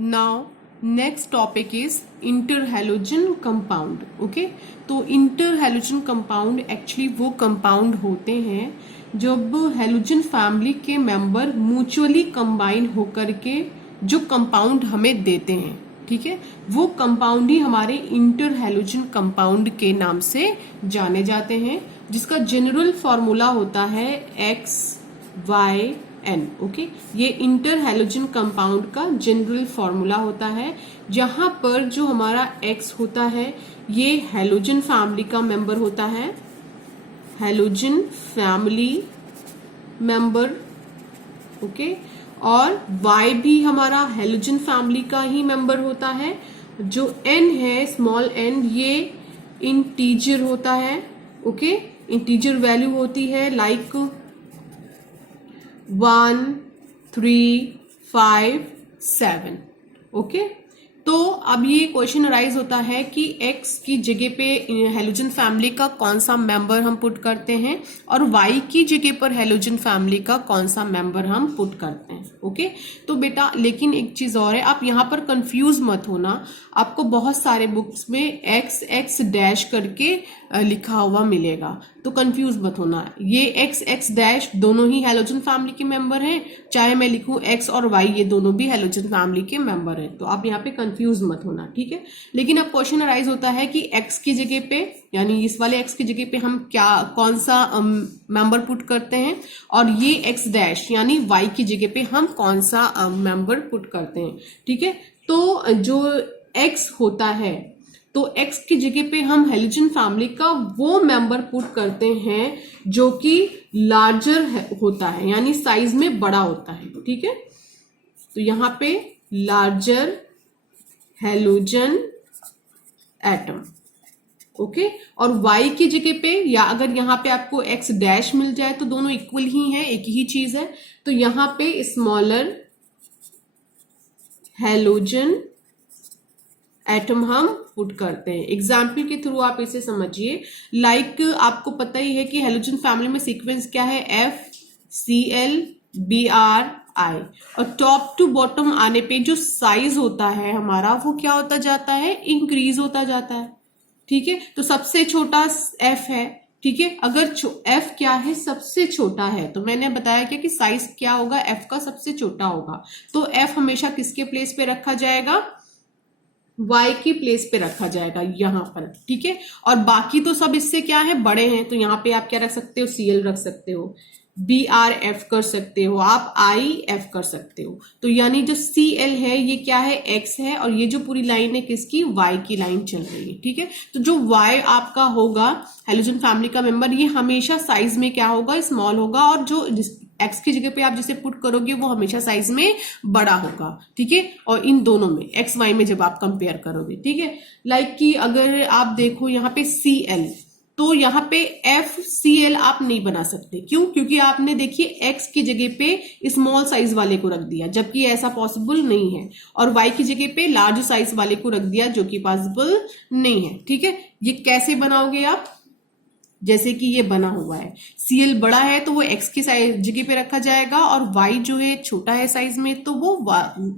Now next topic is interhalogen compound. Okay, तो interhalogen compound actually वो compound होते हैं जब हैलोजन फैमिली के मेंबर म्यूचुअली कंबाइन होकर के जो कंपाउंड हमें देते हैं, ठीक है, वो कंपाउंड ही हमारे इंटरहैलोजन कंपाउंड के नाम से जाने जाते हैं, जिसका जनरल फॉर्मूला होता है XYN। ओके, ये इंटरहैलोजन कंपाउंड का जनरल फॉर्मूला होता है, जहां पर जो हमारा X होता है ये हैलोजन फैमिली का मेंबर होता है, हैलोजन फैमिली मेंबर। ओके, और Y भी हमारा हैलोजन फैमिली का ही मेंबर होता है। जो N है, स्मॉल n, ये इंटीजर होता है। ओके, इंटीजर वैल्यू होती है लाइक 1, 3, 5, 7। ओके, तो अब ये क्वेश्चन अराइज होता है कि X की जगह पे हैलोजन फैमिली का कौन सा मेंबर हम पुट करते हैं और Y की जगह पर हैलोजन फैमिली का कौन सा मेंबर हम पुट करते हैं। ओके, तो बेटा लेकिन एक चीज और है, आप यहाँ पर कंफ्यूज मत होना। आपको बहुत सारे बुक्स में XX डैश करके लिखा हुआ मिलेगा, तो कंफ्यूज मत होना। ये XX डैश दोनों ही हैलोजन फैमिली के मेंबर हैं, चाहे मैं लिखूं X और Y, ये दोनों भी हैलोजन फैमिली के मेंबर हैं, तो आप यहाँ पे कंफ्यूज मत होना, ठीक है। लेकिन अब क्वेश्चन अराइज होता है कि X की जगह पे, यानी इस वाले X की जगह पे हम कौन सा मेंबर पुट करते हैं, और ये X डैश यानी Y की जगह पे हम कौन सा मेंबर पुट करते हैं, ठीक है। तो जो X होता है, तो X की जगह पे हम हैलोजन फैमिली का वो मेंबर पुट करते हैं जो कि लार्जर होता है, यानी साइज में बड़ा होता है, ठीक है। तो यहां पे लार्जर हैलोजन एटम। ओके, और Y की जगह पे, या अगर यहाँ पे आपको X डैश मिल जाए तो दोनों इक्वल ही है, एक ही चीज है, तो यहाँ पे स्मॉलर हैलोजन एटम हम पुट करते हैं। एग्जाम्पल के थ्रू आप इसे समझिए। लाइक आपको पता ही है कि हैलोजन फैमिली में सीक्वेंस क्या है, FCl BrI, और टॉप टू बॉटम आने पे जो साइज होता है हमारा वो क्या होता जाता है, इंक्रीज होता जाता है, ठीक है। तो सबसे छोटा F है, ठीक है। अगर F क्या है, सबसे छोटा है, तो मैंने बताया क्या कि साइज क्या होगा, F का सबसे छोटा होगा, तो F हमेशा किसके प्लेस पे रखा जाएगा, Y की प्लेस पे रखा जाएगा यहां पर, ठीक है। और बाकी तो सब इससे क्या है, बड़े हैं, तो यहाँ पे आप क्या रख सकते हो, Cl रख सकते हो, BrF कर सकते हो, आप IF कर सकते हो। तो यानी जो Cl है ये क्या है, X है, और ये जो पूरी लाइन है किसकी, Y की लाइन चल रही है, ठीक है। तो जो Y आपका होगा हैलोजन फैमिली का मेंबर, ये हमेशा साइज में क्या होगा, स्मॉल होगा, और जो X की जगह पे आप जिसे पुट करोगे वो हमेशा साइज में बड़ा होगा, ठीक है। और इन दोनों में XY में जब आप कंपेयर करोगे, ठीक है। लाइक कि अगर आप देखो यहाँ पे Cl, तो यहाँ पे FCl आप नहीं बना सकते, क्यों, क्योंकि आपने देखिए X की जगह पे स्मॉल साइज वाले को रख दिया, जबकि ऐसा पॉसिबल नहीं है, और Y की जगह पे लार्ज साइज वाले को रख दिया, जो कि पॉसिबल नहीं है, ठीक है। ये कैसे बनाओगे आप, जैसे कि ये बना हुआ है, Cl बड़ा है तो वो X की साइज जगह पे रखा जाएगा, और Y जो है छोटा है साइज में, तो वो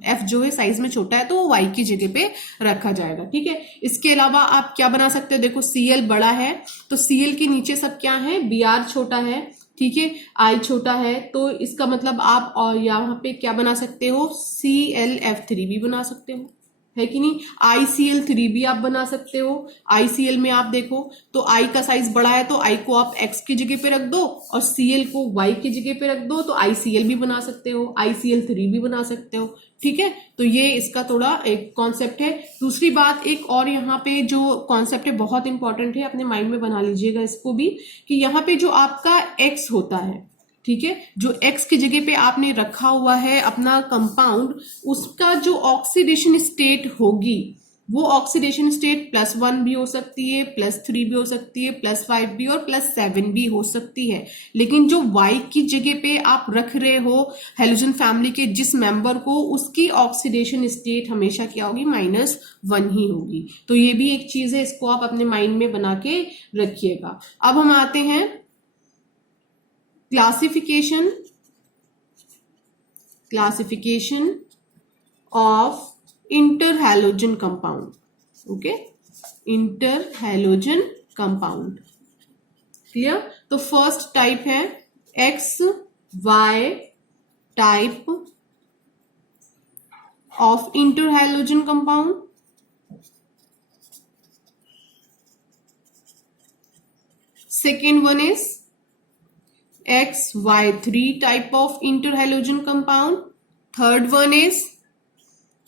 F जो है साइज में छोटा है तो वो Y की जगह पे रखा जाएगा, ठीक है। इसके अलावा आप क्या बना सकते हो, देखो Cl बड़ा है तो Cl के नीचे सब क्या है, Br छोटा है, ठीक है, I छोटा है, तो इसका मतलब आप और यहाँ पे क्या बना सकते हो, ClF3 भी बना सकते हो, है कि नहीं। ICl3 भी आप बना सकते हो। ICl में आप देखो तो I का साइज बड़ा है, तो I को आप X की जगह पे रख दो, और Cl को Y की जगह पे रख दो, तो ICl भी बना सकते हो, ICl3 भी बना सकते हो, ठीक है। तो ये इसका थोड़ा एक कॉन्सेप्ट है। दूसरी बात एक और यहाँ पे जो कॉन्सेप्ट है बहुत इंपॉर्टेंट है, अपने माइंड में बना लीजिएगा इसको भी, कि यहाँ पे जो आपका X होता है, ठीक है, जो X की जगह पे आपने रखा हुआ है अपना कंपाउंड, उसका जो ऑक्सीडेशन स्टेट होगी, वो ऑक्सीडेशन स्टेट +1 भी हो सकती है, +3 भी हो सकती है, +5 भी और +7 भी हो सकती है। लेकिन जो Y की जगह पे आप रख रहे हो हैलोजन फैमिली के जिस मेंबर को, उसकी ऑक्सीडेशन स्टेट हमेशा क्या होगी, -1 ही होगी। तो ये भी एक चीज है, इसको आप अपने माइंड में बना के रखिएगा। अब हम आते हैं classification of interhalogen compound. Okay, interhalogen compound. Clear? तो फर्स्ट टाइप है XY type of interhalogen compound. Second one is XY3 type of interhalogen compound. Third one is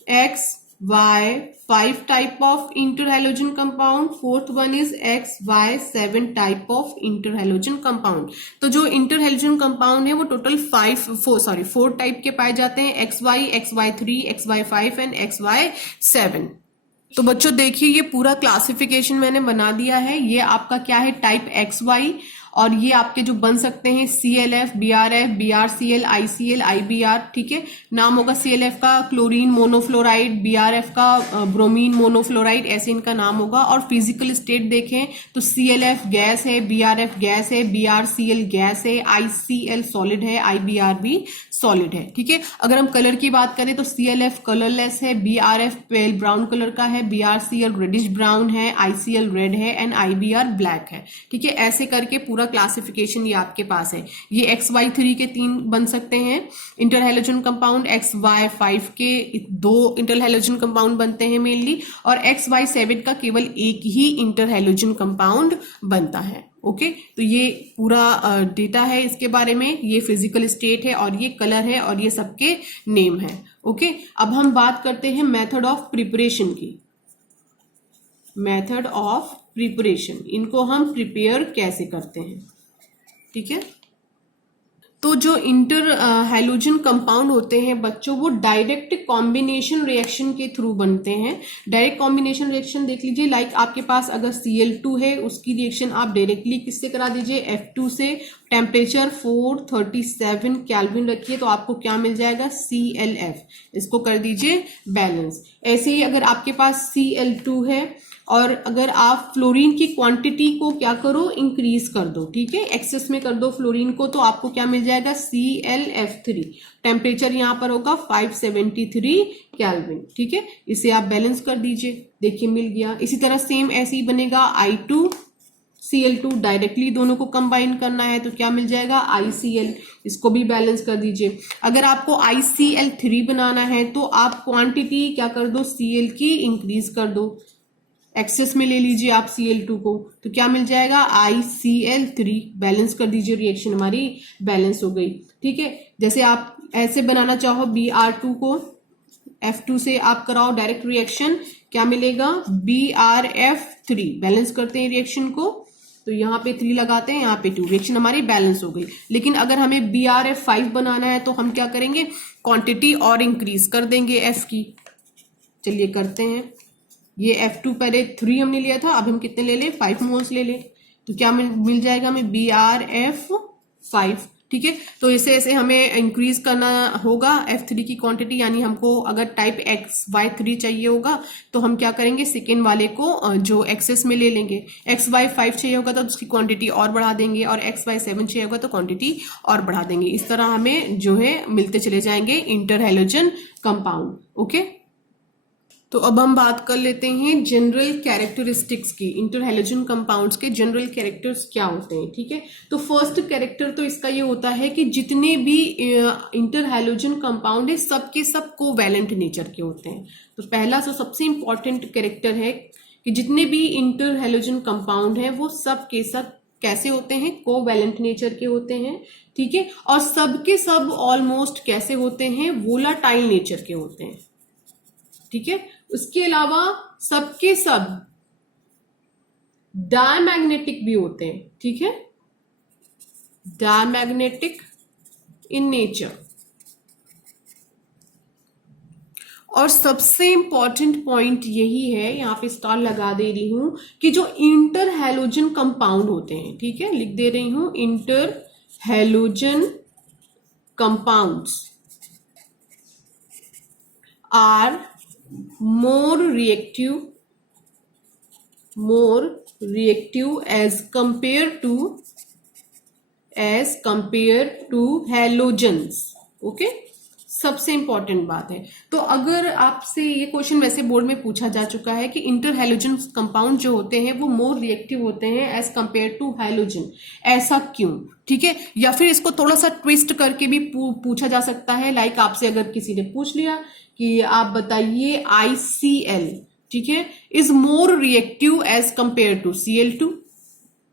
XY5 type of interhalogen compound. Fourth one is XY7 type of interhalogen compound. तो जो interhalogen compound है वो total 4 type के पाए जाते हैं, XY, XY3, XY5 and XY7. तो बच्चों देखिए ये पूरा क्लासिफिकेशन मैंने बना दिया है. ये आपका क्या है, टाइप XY, और ये आपके जो बन सकते हैं CLF, BRF, BRCL, ICL, IBR. ठीक है, नाम होगा CLF का क्लोरीन मोनोफ्लोराइड, BRF का ब्रोमीन मोनोफ्लोराइड, ऐसे इनका नाम होगा. और फिजिकल स्टेट देखें तो CLF गैस है, BRF गैस है, BRCL गैस है, ICL सॉलिड है, IBR भी सॉलिड है. ठीक है, अगर हम कलर की बात करें तो CLF कलरलेस है, BRF पेल ब्राउन कलर का है, BRCL रेडिश ब्राउन है, ICL रेड है एंड IBR ब्लैक है. ठीक है, ऐसे करके पूरा क्लासिफिकेशन ये आपके पास है. ये XY3 के 3 बन सकते हैं इंटरहैलोजन कंपाउंड, XY5 के 2 इंटरहैलोजन कंपाउंड बनते हैं मेनली, और XY7 का केवल एक ही इंटरहैलोजन कंपाउंड बनता है. ओके, तो ये पूरा डेटा है इसके बारे में. ये फिजिकल स्टेट है और ये कलर है और ये सबके नेम है. ओके, अब हम बात करते हैं मेथड ऑफ प्रिपरेशन की. मेथड ऑफ प्रिपरेशन, इनको हम प्रिपेयर कैसे करते हैं. ठीक है, तो जो इंटर हैलोजन कंपाउंड होते हैं बच्चों, वो डायरेक्ट कॉम्बिनेशन रिएक्शन के थ्रू बनते हैं. डायरेक्ट कॉम्बिनेशन रिएक्शन देख लीजिए, लाइक आपके पास अगर Cl2 है, उसकी रिएक्शन आप डायरेक्टली किससे करा दीजिए, F2 से. टेम्परेचर 437 केल्विन रखिए तो आपको क्या मिल जाएगा, ClF. इसको कर दीजिए बैलेंस. ऐसे ही अगर आपके पास Cl2 है और अगर आप फ्लोरीन की क्वांटिटी को क्या करो, इंक्रीज कर दो. ठीक है, एक्सेस में कर दो फ्लोरीन को, तो आपको क्या मिल जाएगा, ClF3. टेम्परेचर यहां पर होगा 573 केल्विन. ठीक है, इसे आप बैलेंस कर दीजिए, देखिए मिल गया. इसी तरह सेम ऐसे ही बनेगा I2 Cl2, डायरेक्टली दोनों को कंबाइन करना है तो क्या मिल जाएगा, ICl. इसको भी बैलेंस कर दीजिए. अगर आपको ICl3 बनाना है तो आप क्वांटिटी क्या कर दो, Cl की इंक्रीज कर दो. एक्सेस में ले लीजिए आप Cl2 को, तो क्या मिल जाएगा, ICl3. बैलेंस कर दीजिए, रिएक्शन हमारी बैलेंस हो गई. ठीक है, जैसे आप ऐसे बनाना चाहो Br2 को F2 से आप कराओ डायरेक्ट रिएक्शन, क्या मिलेगा, BrF3. बैलेंस करते हैं रिएक्शन को, तो यहाँ पे 3 लगाते हैं, यहाँ पे 2, रिएक्शन हमारी बैलेंस हो गई. लेकिन अगर हमें BrF5 बनाना है तो हम क्या करेंगे, क्वांटिटी और इंक्रीज कर देंगे F की. चलिए करते हैं. ये F2 पहले 3 हमने लिया था, अब हम कितने ले लें, 5 मोल्स ले लें. तो क्या मिल जाएगा हमें, BrF5. ठीक है, तो इसे ऐसे हमें इंक्रीज करना होगा F3 की क्वांटिटी. यानी हमको अगर टाइप XY3 चाहिए होगा तो हम क्या करेंगे, सेकेंड वाले को जो एक्सेस में ले लेंगे. XY5 चाहिए होगा तो उसकी क्वांटिटी और बढ़ा देंगे, और XY7 चाहिए होगा तो क्वांटिटी और बढ़ा देंगे. इस तरह हमें जो है मिलते चले जाएंगे इंटरहैलोजन कंपाउंड. ओके, तो अब हम बात कर लेते हैं जनरल कैरेक्टरिस्टिक्स की. इंटरहैलोजन कंपाउंड्स के जनरल कैरेक्टर्स क्या होते हैं. ठीक है, तो फर्स्ट कैरेक्टर तो इसका ये होता है कि जितने भी इंटरहैलोजन कंपाउंड है सबके सब कोवैलेंट नेचर के होते हैं. तो पहला जो सबसे इंपॉर्टेंट कैरेक्टर है कि जितने भी इंटरहैलोजन कंपाउंड है वो सब के सब कैसे होते हैं, कोवैलेंट नेचर के होते हैं. ठीक है, और सबके सब ऑलमोस्ट कैसे होते हैं, वोलाटाइल नेचर के होते हैं. ठीक है, उसके अलावा सबके सब डायमैग्नेटिक भी होते हैं. ठीक है, डायमैग्नेटिक इन नेचर. और सबसे इंपॉर्टेंट पॉइंट यही है, यहां पे स्टार लगा दे रही हूं, कि जो इंटरहैलोजन कंपाउंड होते हैं, ठीक है, लिख दे रही हूं, interhalogen compounds are more reactive as compared to halogens. Okay, सबसे इंपॉर्टेंट बात है। तो अगर आपसे ये क्वेश्चन वैसे बोर्ड में पूछा जा चुका है कि इंटर हैलोजन कंपाउंड जो होते हैं वो मोर रिएक्टिव होते हैं एज कंपेयर टू हैलोजन, ऐसा क्यों? ठीक है, या फिर इसको थोड़ा सा ट्विस्ट करके भी पूछा जा सकता है। लाइक आपसे अगर किसी ने पूछ लिया कि आप बताइए ICl, ठीक है, is more reactive as compare to Cl2।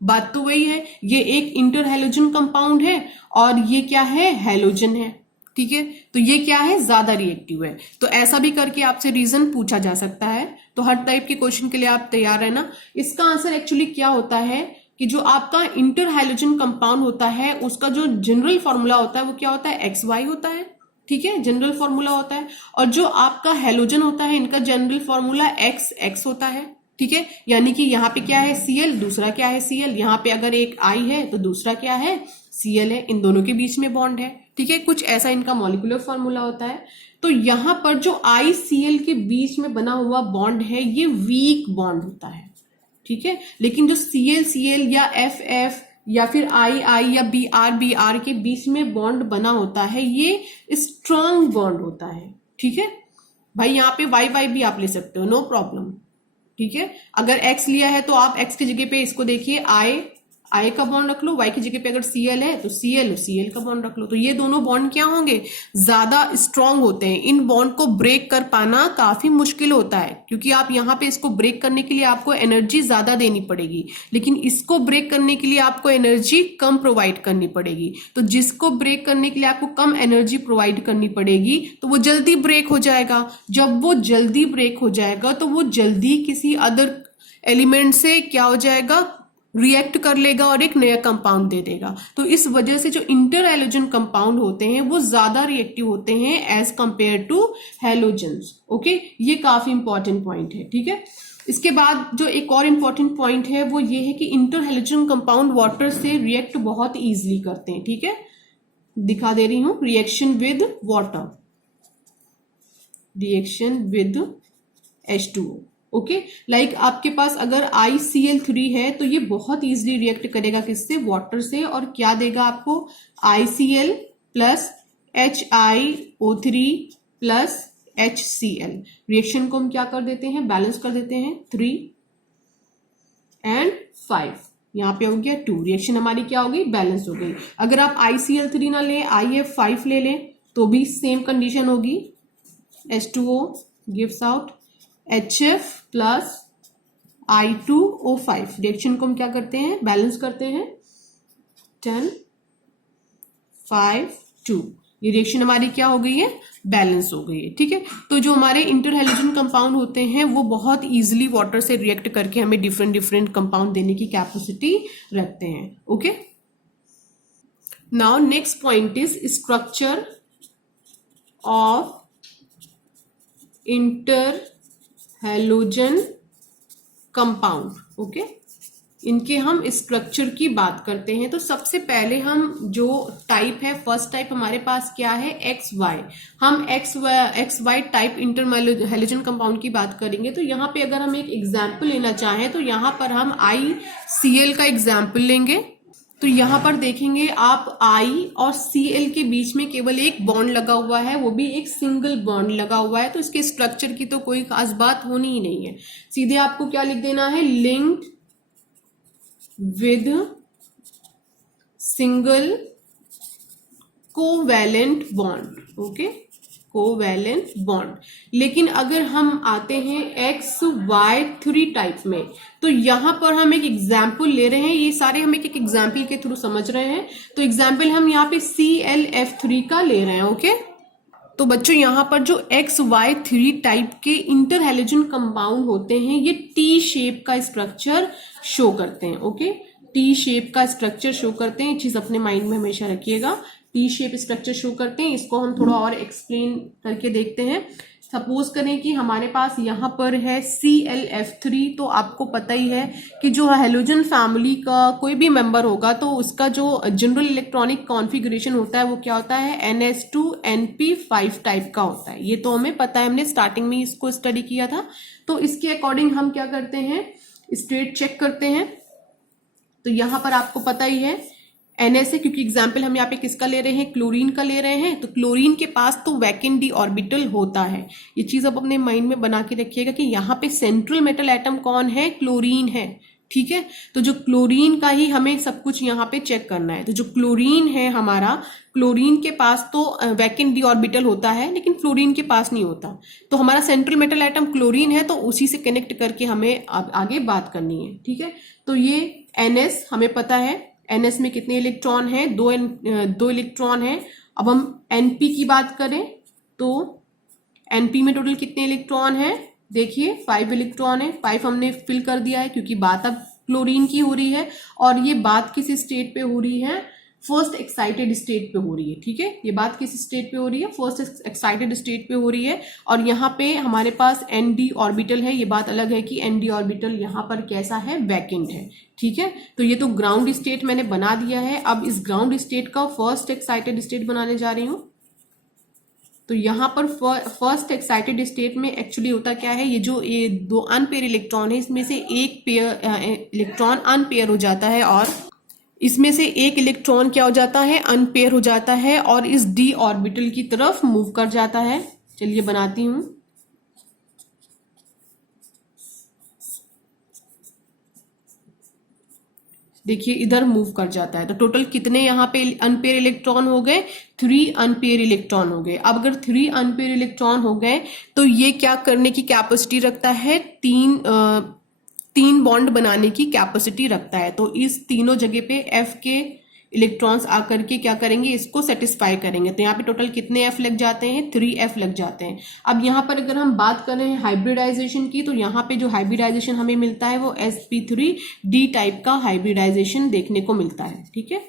बात तो वही है, ये एक इंटर हैलोजन कंपाउंड है और ये क्या है, हैलोजन है। ठीक है, तो ये क्या है, ज्यादा रिएक्टिव है। तो ऐसा भी करके आपसे रीजन पूछा जा सकता है। तो हर टाइप के क्वेश्चन के लिए आप तैयार रहना। इसका आंसर एक्चुअली क्या होता है कि जो आपका इंटर हैलोजन कंपाउंड होता है उसका जो जनरल फॉर्मूला होता है वो क्या होता है, XY होता है। ठीक है, जनरल फॉर्मूला होता है। और जो आपका हैलोजन होता है इनका जनरल फॉर्मूला XX होता है। ठीक है, यानी कि यहाँ पे क्या है Cl, दूसरा क्या है Cl, यहाँ पे अगर एक I है तो दूसरा क्या है, Cl है। इन दोनों के बीच में बॉन्ड है। ठीक है, कुछ ऐसा इनका मॉलिक्यूलर फॉर्मूला होता है। तो यहाँ पर जो ICl के बीच में बना हुआ बॉन्ड है ये वीक बॉन्ड होता है। ठीक है, लेकिन जो Cl या FF या फिर I या Br के बीच में बॉन्ड बना होता है ये स्ट्रॉन्ग बॉन्ड होता है। ठीक है भाई, यहाँ पे YY भी आप ले सकते हो, नो प्रॉब्लम। ठीक है, अगर X लिया है तो आप X की जगह पे इसको देखिए I का बॉन्ड रख लो, Y की जगह पे अगर Cl है तो Cl का बॉन्ड रख लो। तो ये दोनों बॉन्ड क्या होंगे, ज्यादा स्ट्रांग होते हैं। इन बॉन्ड को ब्रेक कर पाना काफी मुश्किल होता है, क्योंकि आप यहाँ पे इसको ब्रेक करने के लिए आपको एनर्जी ज्यादा देनी पड़ेगी, लेकिन इसको ब्रेक करने के लिए आपको एनर्जी कम प्रोवाइड करनी पड़ेगी। तो जिसको ब्रेक करने के लिए आपको कम एनर्जी प्रोवाइड करनी पड़ेगी तो वो जल्दी ब्रेक हो जाएगा। जब वो जल्दी ब्रेक हो जाएगा तो वो जल्दी किसी अदर एलिमेंट से क्या हो जाएगा, रिएक्ट कर लेगा और एक नया कंपाउंड दे देगा। तो इस वजह से जो इंटर हैलोजन कंपाउंड होते हैं वो ज्यादा रिएक्टिव होते हैं as compare to halogens. Okay, ये काफी इंपॉर्टेंट पॉइंट है। ठीक है, इसके बाद जो एक और इंपॉर्टेंट पॉइंट है वो ये है कि इंटर हैलोजन कंपाउंड वाटर से रिएक्ट बहुत इजीली करते हैं। ठीक है, दिखा दे रही हूं, reaction with water, reaction with H2O। Okay, like आपके पास अगर ICl3 है तो ये बहुत इजीली रिएक्ट करेगा किससे, वाटर से, और क्या देगा आपको, ICl plus HiO3 plus HCl। Reaction को हम क्या कर देते हैं, बैलेंस कर देते हैं, 3 and 5, यहाँ पे हो गया 2। रिएक्शन हमारी क्या हो गई, बैलेंस हो गई। अगर आप ICl3 ना ले, IF5 ले लें तो भी सेम कंडीशन होगी, H2O gives out HF plus I2O5। Reaction को हम क्या करते हैं, बैलेंस करते हैं, 10 5 2। ये रिएक्शन हमारी क्या हो गई है, बैलेंस हो गई है। ठीक है, तो जो हमारे इंटर हैलोजन कंपाउंड होते हैं वो बहुत इजीली वाटर से रिएक्ट करके हमें डिफरेंट डिफरेंट कंपाउंड देने की कैपेसिटी रखते हैं। Okay, now next point is structure of inter halogen compound. Okay, इनके हम स्ट्रक्चर की बात करते हैं। तो सबसे पहले हम जो टाइप है, फर्स्ट टाइप हमारे पास क्या है, XY। हम XY type inter halogen compound की बात करेंगे। तो यहाँ पे अगर हम एक एग्जाम्पल लेना चाहें तो यहाँ पर हम ICl का एग्जाम्पल लेंगे। तो यहाँ पर देखेंगे आप I और Cl के बीच में केवल एक बॉन्ड लगा हुआ है, वो भी एक सिंगल बॉन्ड लगा हुआ है। तो इसके स्ट्रक्चर की तो कोई खास बात होनी ही नहीं है। सीधे आपको क्या लिख देना है, linked with single covalent bond. Okay, covalent bond. लेकिन अगर हम आते हैं XY3 टाइप में तो यहां पर हम एक एग्जाम्पल ले रहे हैं। ये सारे हम एक एक एग्जाम्पल के थ्रू समझ रहे हैं। तो एग्जाम्पल हम यहाँ पे ClF3 का ले रहे हैं। ओके, तो बच्चों यहाँ पर जो XY3 टाइप के इंटर हैलोजन कंपाउंड होते हैं ये T शेप का स्ट्रक्चर शो करते हैं। ओके, T शेप का स्ट्रक्चर शो करते हैं। ये चीज अपने माइंड में हमेशा रखिएगा, T शेप स्ट्रक्चर शो करते हैं। इसको हम थोड़ा और एक्सप्लेन करके देखते हैं। सपोज करें कि हमारे पास यहाँ पर है ClF3। तो आपको पता ही है कि जो हैलोजन फैमिली का कोई भी मेंबर होगा तो उसका जो जनरल इलेक्ट्रॉनिक कॉन्फ़िगरेशन होता है वो क्या होता है, NS2Np5 टाइप का होता है। ये तो हमें पता है, हमने स्टार्टिंग में इसको स्टडी किया था। तो इसके अकॉर्डिंग हम क्या करते हैं, स्टेट चेक करते हैं। तो यहाँ पर आपको पता ही है NS है क्योंकि एग्जाम्पल हम यहाँ पे किसका ले रहे हैं, क्लोरीन का ले रहे हैं, तो क्लोरीन के पास तो वैकेंट डी ऑर्बिटल होता है। ये चीज आप अपने माइंड में बना के रखिएगा कि यहाँ पे सेंट्रल मेटल एटम कौन है, क्लोरीन है, ठीक है। तो जो क्लोरीन का ही हमें सब कुछ यहाँ पे चेक करना है। तो जो क्लोरीन है हमारा, क्लोरीन के पास तो वैकेंट डी ऑर्बिटल होता है लेकिन फ्लोरीन के पास नहीं होता। तो हमारा सेंट्रल मेटल एटम क्लोरीन है, तो उसी से कनेक्ट करके हमें आगे बात करनी है, ठीक है। तो ये NS हमें पता है, NS में कितने इलेक्ट्रॉन है, दो इलेक्ट्रॉन है। अब हम NP की बात करें तो NP में टोटल कितने इलेक्ट्रॉन है, देखिए 5 इलेक्ट्रॉन है। 5 हमने फिल कर दिया है क्योंकि बात अब क्लोरीन की हो रही है और ये बात किस स्टेट पे हो रही है, फर्स्ट एक्साइटेड स्टेट पे हो रही है, ठीक है। ये बात किस स्टेट पे हो रही है, फर्स्ट एक्साइटेड स्टेट पे हो रही है। और यहाँ पे हमारे पास ND ऑर्बिटल है। ये बात अलग है कि ND ऑर्बिटल यहाँ पर कैसा है, वैकेंट है, ठीक है। तो ये तो ग्राउंड स्टेट मैंने बना दिया है। अब इस ग्राउंड स्टेट का फर्स्ट एक्साइटेड स्टेट बनाने जा रही हूँ। तो यहाँ पर फर्स्ट एक्साइटेड स्टेट में एक्चुअली होता क्या है, ये दो अनपेयर इलेक्ट्रॉन है, इसमें से एक पेयर इलेक्ट्रॉन अनपेयर हो जाता है और इसमें से एक इलेक्ट्रॉन क्या हो जाता है, अनपेयर हो जाता है और इस डी ऑर्बिटल की तरफ मूव कर जाता है। चलिए बनाती हूं। देखिए इधर मूव कर जाता है। तो टोटल कितने यहाँ पे अनपेयर इलेक्ट्रॉन हो गए, 3 अनपेयर इलेक्ट्रॉन हो गए। अब अगर 3 अनपेयर इलेक्ट्रॉन हो गए तो ये क्या करने की कैपेसिटी रखता है, तीन बॉन्ड बनाने की कैपेसिटी रखता है। तो इस तीनों जगह पे F के इलेक्ट्रॉन्स आकर के क्या करेंगे, इसको सेटिस्फाई करेंगे। तो यहाँ पे टोटल कितने F लग जाते हैं, 3F लग जाते हैं। अब यहाँ पर अगर हम बात कर रहे हैं हाइब्रिडाइजेशन की, तो यहाँ पे जो हाइब्रिडाइजेशन हमें मिलता है वो sp3d टाइप का हाइब्रिडाइजेशन देखने को मिलता है, ठीक है।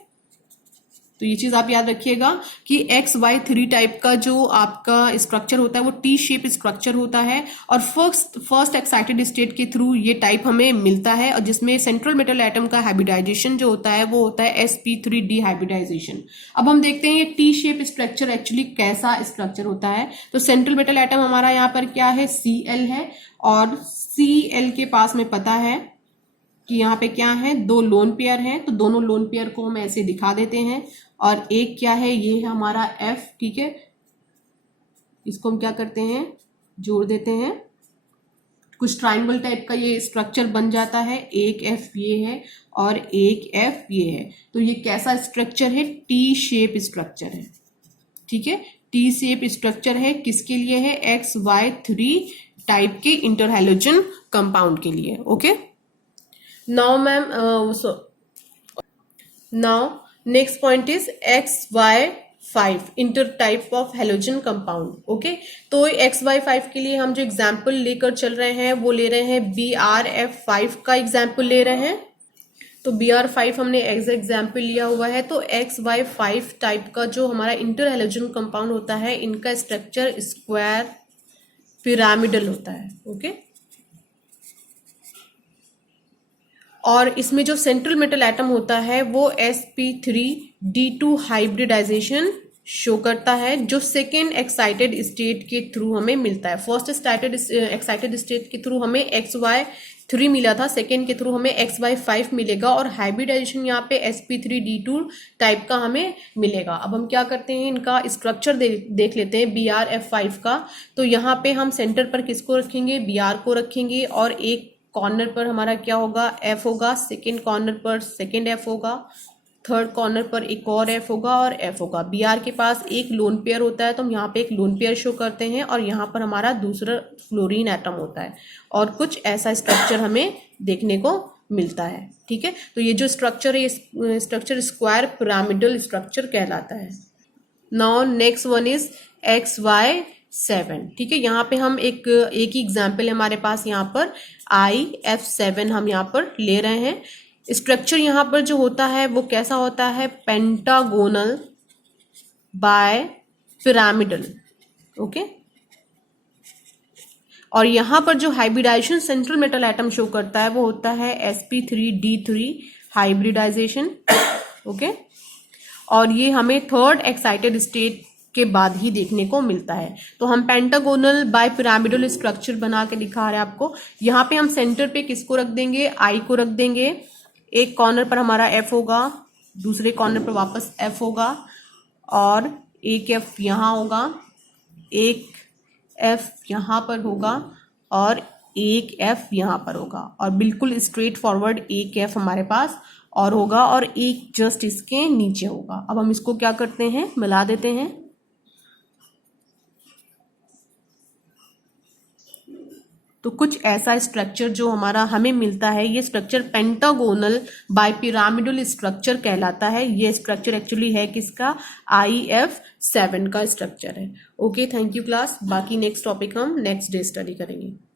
तो ये चीज आप याद रखिएगा कि XY3 टाइप का जो आपका स्ट्रक्चर होता है वो T शेप स्ट्रक्चर होता है और फर्स्ट एक्साइटेड स्टेट के थ्रू ये टाइप हमें मिलता है और जिसमें सेंट्रल मेटल एटम का हाइब्रिडाइजेशन जो होता है वो होता है sp3d हाइब्रिडाइजेशन। अब हम देखते हैं ये T शेप स्ट्रक्चर एक्चुअली कैसा स्ट्रक्चर होता है। तो सेंट्रल मेटल एटम हमारा यहाँ पर क्या है, Cl है और Cl के पास में पता है कि यहाँ पे क्या है, 2 लोन पेयर है। तो दोनों लोन पेयर को हम ऐसे दिखा देते हैं और एक क्या है, ये है हमारा F, ठीक है। इसको हम क्या करते हैं, जोड़ देते हैं, कुछ ट्राइंगल टाइप का ये स्ट्रक्चर बन जाता है। एक F ये है और एक F ये है। तो ये कैसा स्ट्रक्चर है, T शेप स्ट्रक्चर है, ठीक है। T शेप स्ट्रक्चर है, किसके लिए है, XY3 टाइप के इंटरहैलोजन कंपाउंड के लिए, okay. Now ma'am, now next point is XY5 intertype of halogen compound, okay। तो XY5 के लिए हम जो एग्जाम्पल लेकर चल रहे हैं वो ले रहे हैं BRF5 का एग्जाम्पल ले रहे हैं। तो BR5 हमने एग्जाम्पल लिया हुआ है। तो XY5 टाइप का जो हमारा इंटरहैलोजन कंपाउंड होता है, इनका स्ट्रक्चर स्क्वायर पिरामिडल होता है, ओके। और इसमें जो सेंट्रल मेटल एटम होता है वो sp3d2 हाइब्रिडाइजेशन शो करता है, जो सेकेंड एक्साइटेड स्टेट के थ्रू हमें मिलता है। फर्स्ट एक्साइटेड स्टेट के थ्रू हमें XY3 मिला था, सेकेंड के थ्रू हमें XY5 मिलेगा और हाइब्रिडाइजेशन यहाँ पे sp3d2 टाइप का हमें मिलेगा। अब हम क्या करते हैं, इनका स्ट्रक्चर देख लेते हैं BRF5 का। तो यहाँ पे हम सेंटर पर किसको रखेंगे, Br को रखेंगे और एक कॉर्नर पर हमारा क्या होगा, F होगा, सेकेंड कॉर्नर पर सेकेंड F होगा, थर्ड कॉर्नर पर एक और F होगा और F होगा। Br के पास एक लोन पेयर होता है तो हम यहाँ पे एक लोन पेयर शो करते हैं और यहाँ पर हमारा दूसरा फ्लोरीन एटम होता है और कुछ ऐसा स्ट्रक्चर हमें देखने को मिलता है, ठीक है। तो ये जो स्ट्रक्चर है, ये स्ट्रक्चर स्क्वायर पिरामिडल स्ट्रक्चर कहलाता है। Now next one is XY7, ठीक है। यहाँ पे हम एक ही एग्जाम्पल है हमारे पास, यहाँ पर IF7 हम यहाँ पर ले रहे हैं। स्ट्रक्चर यहाँ पर जो होता है वो कैसा होता है, पेंटागोनल बाय पिरामिडल, ओके। और यहाँ पर जो hybridization central metal atom show करता है वो होता है sp3d3 हाइब्रिडाइजेशन, ओके। और ये हमें थर्ड एक्साइटेड स्टेट के बाद ही देखने को मिलता है। तो हम पेंटागोनल बाय पिरामिडल स्ट्रक्चर बना के दिखा रहे हैं आपको। यहाँ पे हम सेंटर पे किसको रख देंगे, I को रख देंगे, एक कॉर्नर पर हमारा F होगा, दूसरे कॉर्नर पर वापस F होगा और एक F यहाँ होगा, एक F यहाँ पर होगा और एक F यहाँ पर होगा और बिल्कुल स्ट्रेट फॉरवर्ड एक F हमारे पास और होगा और एक जस्ट इसके नीचे होगा। अब हम इसको क्या करते हैं, मिला देते हैं। तो कुछ ऐसा स्ट्रक्चर जो हमें मिलता है, ये स्ट्रक्चर पेंटागोनल बाइपिरामिडल स्ट्रक्चर कहलाता है। ये स्ट्रक्चर एक्चुअली है किसका, IF7 का स्ट्रक्चर है। Okay, thank you class. बाकी नेक्स्ट टॉपिक हम नेक्स्ट डे स्टडी करेंगे।